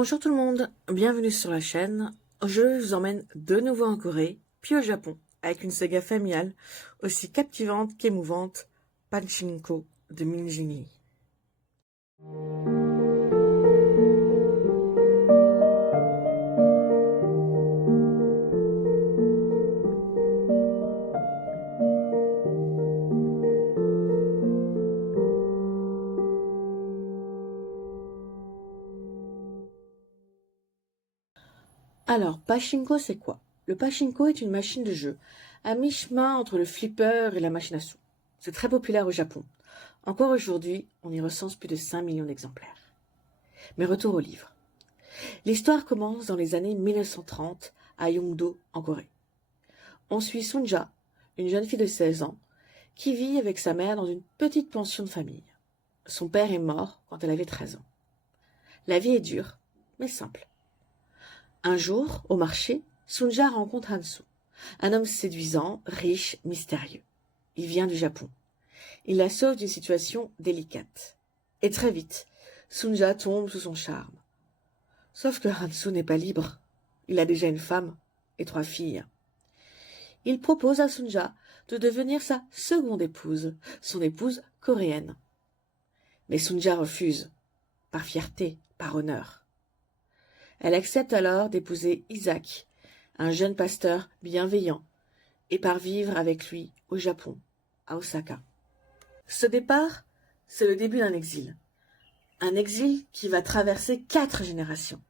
Bonjour tout le monde, bienvenue sur la chaîne. Je vous emmène de nouveau en Corée, puis au Japon, avec une saga familiale aussi captivante qu'émouvante, Pachinko de Minji. Alors, Pachinko c'est quoi? Le Pachinko est une machine de jeu, à mi-chemin entre le flipper et la machine à sous. C'est très populaire au Japon. Encore aujourd'hui, on y recense plus de 5 millions d'exemplaires. Mais retour au livre. L'histoire commence dans les années 1930 à Yongdo, en Corée. On suit Sunja, une jeune fille de 16 ans, qui vit avec sa mère dans une petite pension de famille. Son père est mort quand elle avait 13 ans. La vie est dure, mais simple. Un jour, au marché, Sunja rencontre Hansu, un homme séduisant, riche, mystérieux. Il vient du Japon. Il la sauve d'une situation délicate. Et très vite, Sunja tombe sous son charme. Sauf que Hansu n'est pas libre. Il a déjà une femme et 3 filles. Il propose à Sunja de devenir sa seconde épouse, son épouse coréenne. Mais Sunja refuse, par fierté, par honneur. Elle accepte alors d'épouser Isaac, un jeune pasteur bienveillant, et part vivre avec lui au Japon, à Osaka. Ce départ, c'est le début d'un exil. Un exil qui va traverser 4 générations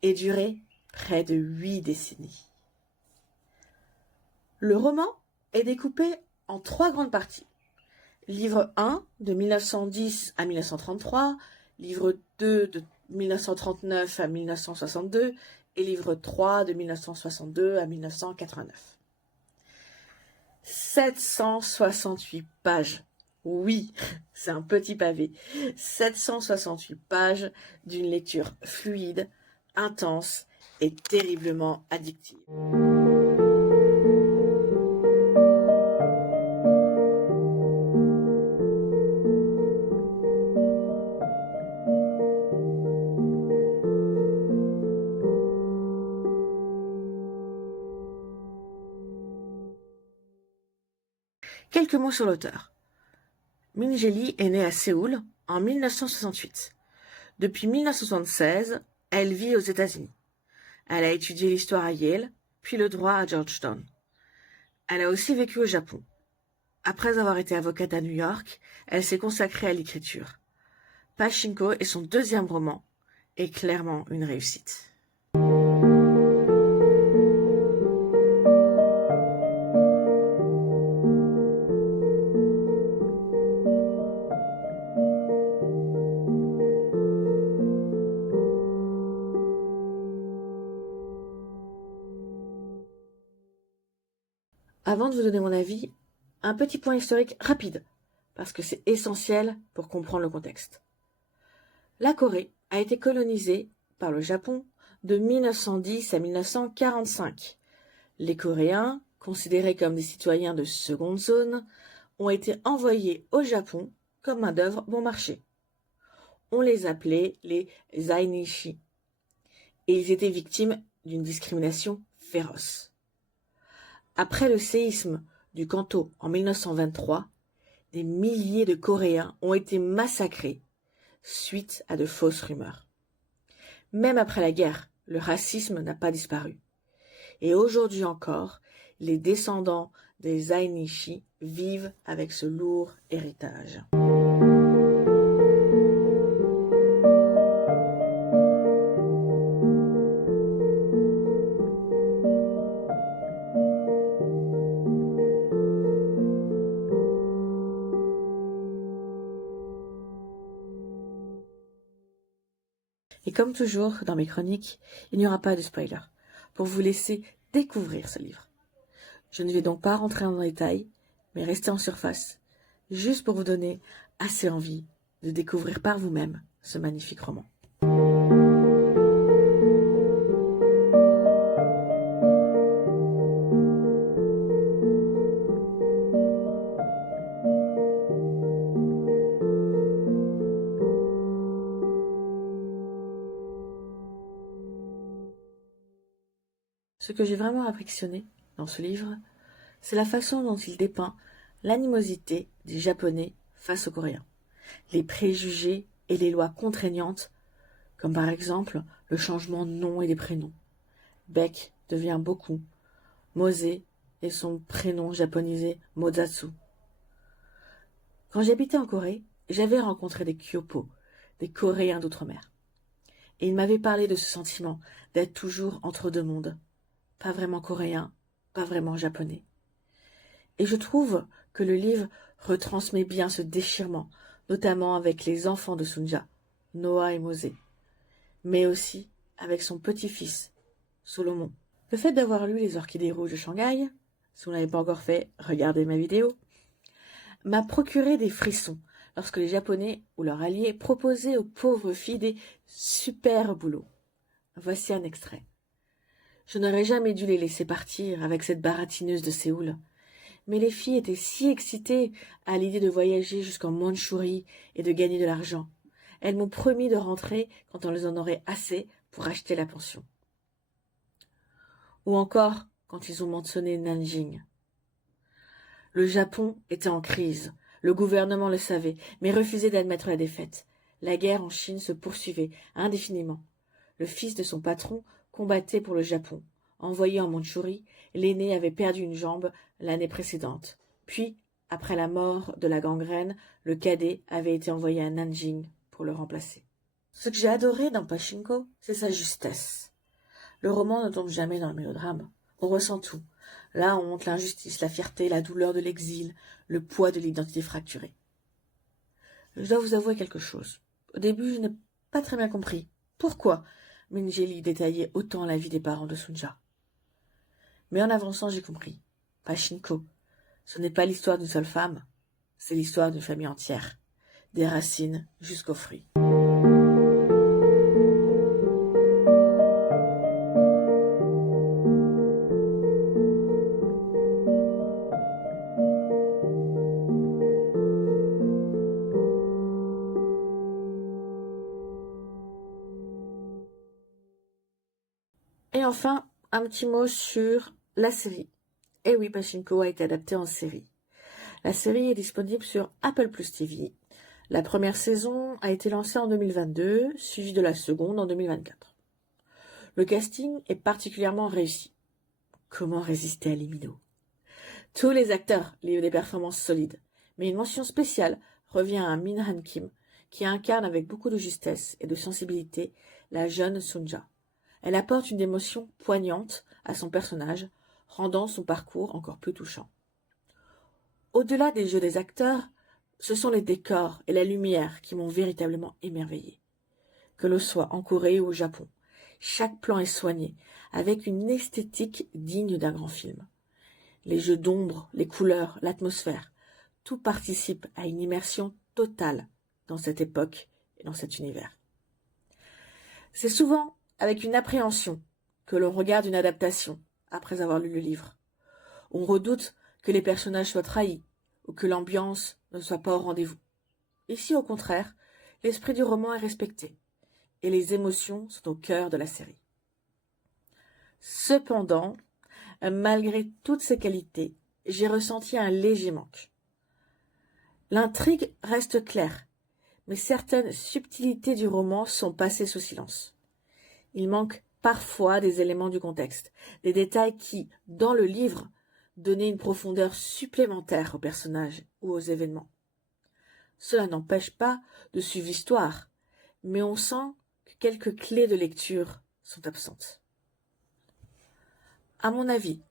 et durer près de 8 décennies. Le roman est découpé en 3 grandes parties. Livre 1 de 1910 à 1933, livre 2 de 1939 à 1962 et livre 3 de 1962 à 1989. 768 pages. Oui, c'est un petit pavé. 768 pages d'une lecture fluide, intense et terriblement addictive. Quelques mots sur l'auteur. Minji Lee est née à Séoul en 1968. Depuis 1976, elle vit aux États-Unis. Elle a étudié l'histoire à Yale, puis le droit à Georgetown. Elle a aussi vécu au Japon. Après avoir été avocate à New York, elle s'est consacrée à l'écriture. Pachinko est son 2e roman et clairement une réussite. Avant de vous donner mon avis, un petit point historique rapide, parce que c'est essentiel pour comprendre le contexte. La Corée a été colonisée par le Japon de 1910 à 1945. Les Coréens, considérés comme des citoyens de seconde zone, ont été envoyés au Japon comme main-d'œuvre bon marché. On les appelait les Zainichi, et ils étaient victimes d'une discrimination féroce. Après le séisme du Kanto en 1923, des milliers de Coréens ont été massacrés suite à de fausses rumeurs. Même après la guerre, le racisme n'a pas disparu. Et aujourd'hui encore, les descendants des Zainichi vivent avec ce lourd héritage. Et comme toujours dans mes chroniques, il n'y aura pas de spoiler, pour vous laisser découvrir ce livre. Je ne vais donc pas rentrer en détail, mais rester en surface, juste pour vous donner assez envie de découvrir par vous-même ce magnifique roman. Ce que j'ai vraiment affectionné dans ce livre, c'est la façon dont il dépeint l'animosité des Japonais face aux Coréens, les préjugés et les lois contraignantes, comme par exemple le changement de nom et des prénoms. Beck devient Boku, Mose et son prénom japonisé Mozatsu. Quand j'habitais en Corée, j'avais rencontré des Kyopo, des Coréens d'outre-mer. Et ils m'avaient parlé de ce sentiment d'être toujours entre deux mondes, pas vraiment coréen, pas vraiment japonais. Et je trouve que le livre retransmet bien ce déchirement, notamment avec les enfants de Sunja, Noah et Mose, mais aussi avec son petit-fils, Solomon. Le fait d'avoir lu Les Orchidées rouges de Shanghai, si vous ne l'avez pas encore fait, regardez ma vidéo, m'a procuré des frissons lorsque les Japonais ou leurs alliés proposaient aux pauvres filles des super boulots. Voici un extrait. Je n'aurais jamais dû les laisser partir avec cette baratineuse de Séoul. Mais les filles étaient si excitées à l'idée de voyager jusqu'en Mandchourie et de gagner de l'argent. Elles m'ont promis de rentrer quand elles en auraient assez pour acheter la pension. Ou encore quand ils ont mentionné Nanjing. Le Japon était en crise. Le gouvernement le savait, mais refusait d'admettre la défaite. La guerre en Chine se poursuivait indéfiniment. Le fils de son patron combattait pour le Japon. Envoyé en Mandchourie, l'aîné avait perdu une jambe l'année précédente. Puis, après la mort de la gangrène, le cadet avait été envoyé à Nanjing pour le remplacer. Ce que j'ai adoré dans Pachinko, c'est sa justesse. Le roman ne tombe jamais dans le mélodrame. On ressent tout. La honte, l'injustice, la fierté, la douleur de l'exil, le poids de l'identité fracturée. Je dois vous avouer quelque chose. Au début, je n'ai pas très bien compris pourquoi Minjeli détaillait autant la vie des parents de Sunja. Mais en avançant, j'ai compris. Pachinko, ce n'est pas l'histoire d'une seule femme, c'est l'histoire d'une famille entière, des racines jusqu'aux fruits. Et enfin, un petit mot sur la série. Eh oui, Pachinko a été adapté en série. La série est disponible sur Apple Plus TV. La première saison a été lancée en 2022, suivie de la seconde en 2024. Le casting est particulièrement réussi. Comment résister à Lee? Tous les acteurs livrent des performances solides, mais une mention spéciale revient à Min Han Kim, qui incarne avec beaucoup de justesse et de sensibilité la jeune Sunja. Elle apporte une émotion poignante à son personnage, rendant son parcours encore plus touchant. Au-delà des jeux des acteurs, ce sont les décors et la lumière qui m'ont véritablement émerveillée. Que l'on soit en Corée ou au Japon, chaque plan est soigné, avec une esthétique digne d'un grand film. Les jeux d'ombre, les couleurs, l'atmosphère, tout participe à une immersion totale dans cette époque et dans cet univers. C'est souvent avec une appréhension que l'on regarde une adaptation après avoir lu le livre. On redoute que les personnages soient trahis ou que l'ambiance ne soit pas au rendez-vous. Ici, au contraire, l'esprit du roman est respecté et les émotions sont au cœur de la série. Cependant, malgré toutes ces qualités, j'ai ressenti un léger manque. L'intrigue reste claire, mais certaines subtilités du roman sont passées sous silence. Il manque parfois des éléments du contexte, des détails qui, dans le livre, donnaient une profondeur supplémentaire aux personnages ou aux événements. Cela n'empêche pas de suivre l'histoire, mais on sent que quelques clés de lecture sont absentes. À mon avis,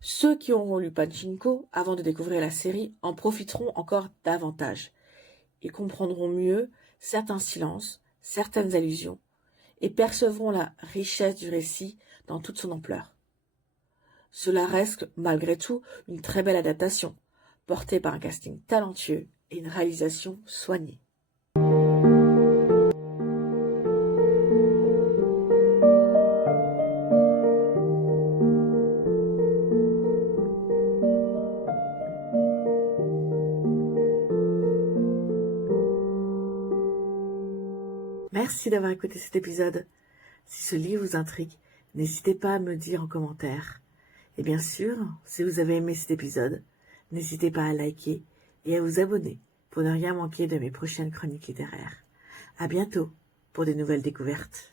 ceux qui auront lu Pachinko avant de découvrir la série en profiteront encore davantage. Ils comprendront mieux certains silences, certaines allusions, et percevront la richesse du récit dans toute son ampleur. Cela reste, malgré tout, une très belle adaptation, portée par un casting talentueux et une réalisation soignée. Merci d'avoir écouté cet épisode. Si ce livre vous intrigue, N'hésitez pas à me dire en commentaire. Et bien sûr, si vous avez aimé cet épisode, n'hésitez pas à liker et à vous abonner pour ne rien manquer de mes prochaines chroniques littéraires. À bientôt pour de nouvelles découvertes.